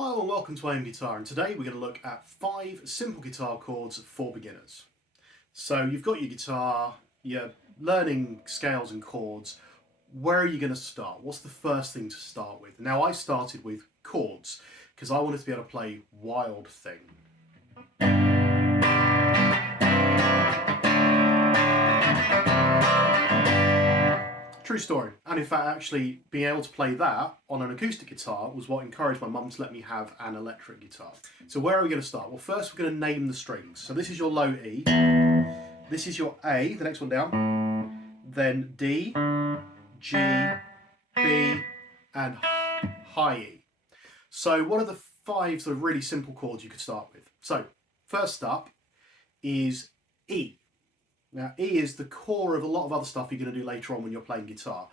Hello and welcome to I Am Guitar, and today we're going to look at 5 simple guitar chords for beginners. So you've got your guitar, you're learning scales and chords. Where are you going to start? What's the first thing to start with? Now I started with chords because I wanted to be able to play Wild Thing. True story. And in fact, actually being able to play that on an acoustic guitar was what encouraged my mum to let me have an electric guitar. So where are we going to start? Well, first we're going to name the strings. So this is your low E, this is your A, the next one down, then D, G, B, and high E. So what are the 5 sort of really simple chords you could start with? So first up is E. Now, E is the core of a lot of other stuff you're going to do later on when you're playing guitar.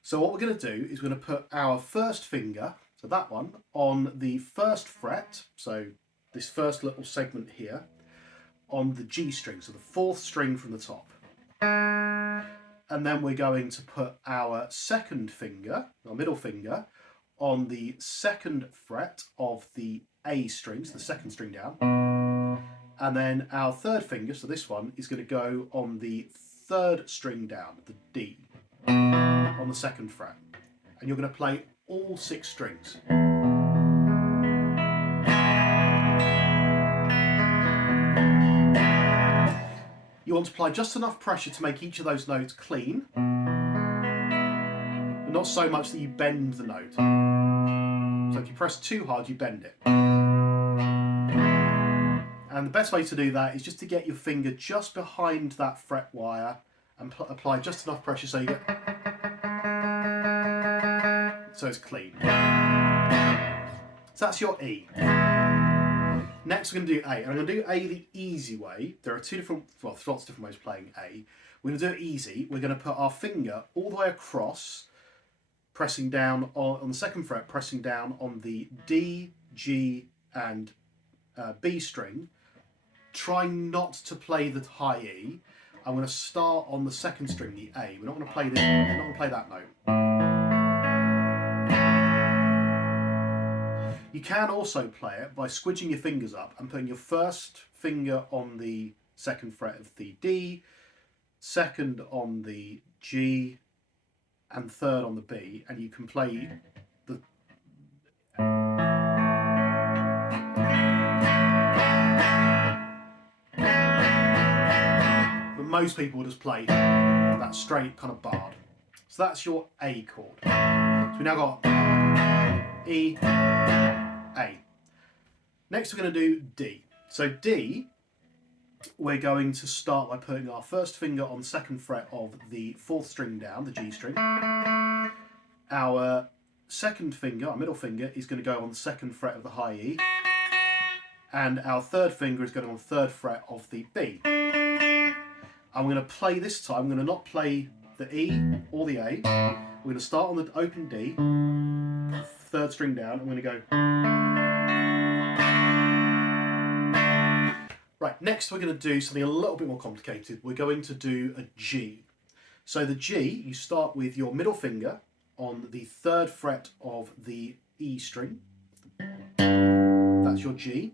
So what we're going to do is we're going to put our first finger, so that one, on the first fret, so this first little segment here, on the G string, so the 4th string from the top. And then we're going to put our second finger, our middle finger, on the 2nd fret of the A string, so the 2nd string down. And then our 3rd finger, so this one, is going to go on the 3rd string down, the D, on the 2nd fret. And you're going to play all 6 strings. You want to apply just enough pressure to make each of those notes clean, but not so much that you bend the note. So if you press too hard, you bend it. And the best way to do that is just to get your finger just behind that fret wire and apply just enough pressure so you get, so it's clean. So that's your E. Next we're going to do A, and I'm going to do A the easy way. There are lots of different ways of playing A. We're going to do it easy. We're going to put our finger all the way across, pressing down on the 2nd fret, pressing down on the D, G, and B string. Trying not to play the high E. I'm going to start on the 2nd string, the A. We're not going to play this. We're not going to play that note. You can also play it by squidging your fingers up and putting your first finger on the 2nd fret of the D, 2nd on the G, and 3rd on the B, and you can play the most people will just play that straight kind of barred. So that's your A chord. So we now got E, A. Next we're going to do D. So D, we're going to start by putting our first finger on 2nd fret of the 4th string down, the G string. Our 2nd finger, our middle finger, is going to go on the 2nd fret of the high E. And our 3rd finger is going on the 3rd fret of the B. I'm going to play this time, I'm going to not play the E or the A. We're going to start on the open D, 3rd string down, I'm going to go. Right, next we're going to do something a little bit more complicated. We're going to do a G. So the G, you start with your middle finger on the 3rd fret of the E string. That's your G.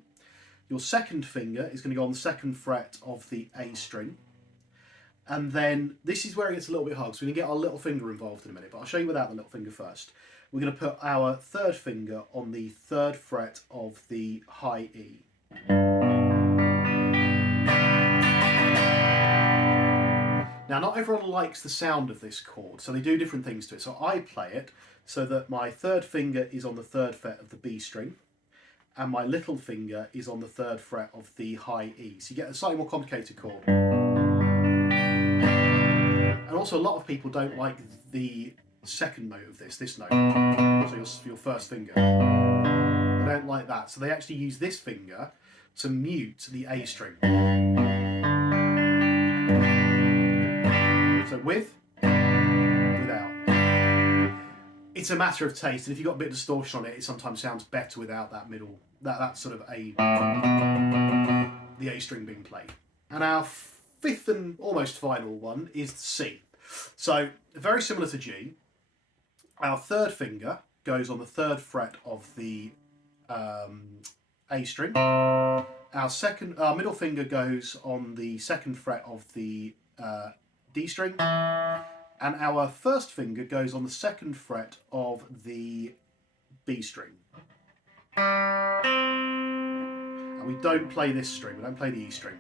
Your 2nd finger is going to go on the 2nd fret of the A string. And then this is where it gets a little bit hard, so we're going to get our little finger involved in a minute, but I'll show you without the little finger first. We're going to put our 3rd finger on the 3rd fret of the high E. Now, not everyone likes the sound of this chord, so they do different things to it. So I play it so that my 3rd finger is on the 3rd fret of the B string, and my little finger is on the 3rd fret of the high E. So you get a slightly more complicated chord. And also a lot of people don't like the 2nd note of this note, so your 1st finger. They don't like that, so they actually use this finger to mute the A string. So with, without. It's a matter of taste, and if you've got a bit of distortion on it, it sometimes sounds better without that middle, that sort of A, the A string being played. And our 5th and almost final one is C. So very similar to G, our 3rd finger goes on the 3rd fret of the A string. Our middle finger goes on the 2nd fret of the D string, and our first finger goes on the 2nd fret of the B string. And we don't play this string, we don't play the E string.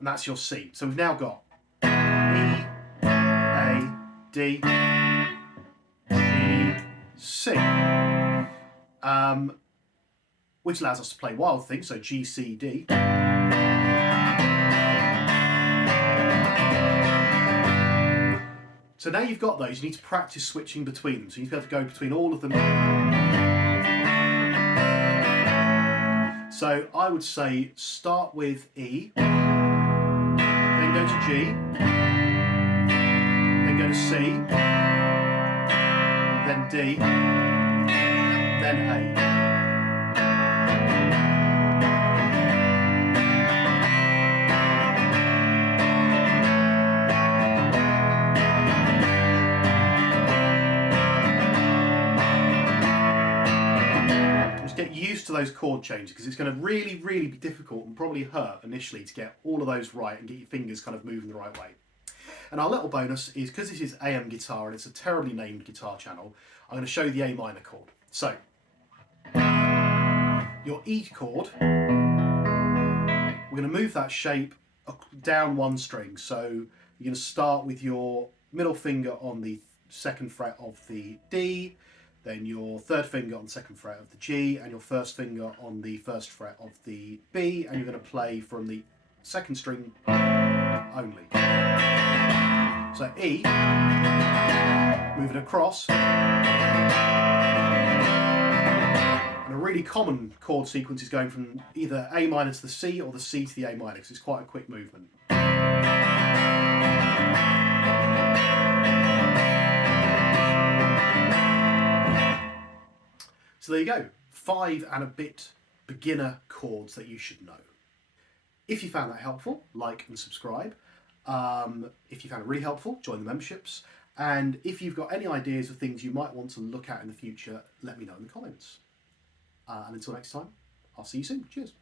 And that's your C. So we've now got E, A, D, G, C. Which allows us to play wild things, so G, C, D. So now you've got those, you need to practice switching between them. So you need to be able to go between all of them. So I would say start with E, then go to G, then go to C, then D, then A. Get used to those chord changes because it's going to really be difficult and probably hurt initially to get all of those right and get your fingers kind of moving the right way. And our little bonus is, because this is AM guitar and it's a terribly named guitar channel, I'm going to show you the A minor chord. So your E chord, we're going to move that shape down one string. So you're going to start with your middle finger on the 2nd fret of the D, then your 3rd finger on the 2nd fret of the G, and your 1st finger on the 1st fret of the B, and you're going to play from the 2nd string only. So E, move it across, and a really common chord sequence is going from either A minor to the C or the C to the A minor, because it's quite a quick movement. So there you go, 5 and a bit beginner chords that you should know. If you found that helpful, like and subscribe. If you found it really helpful, join the memberships. And if you've got any ideas of things you might want to look at in the future, let me know in the comments. And until next time, I'll see you soon. Cheers.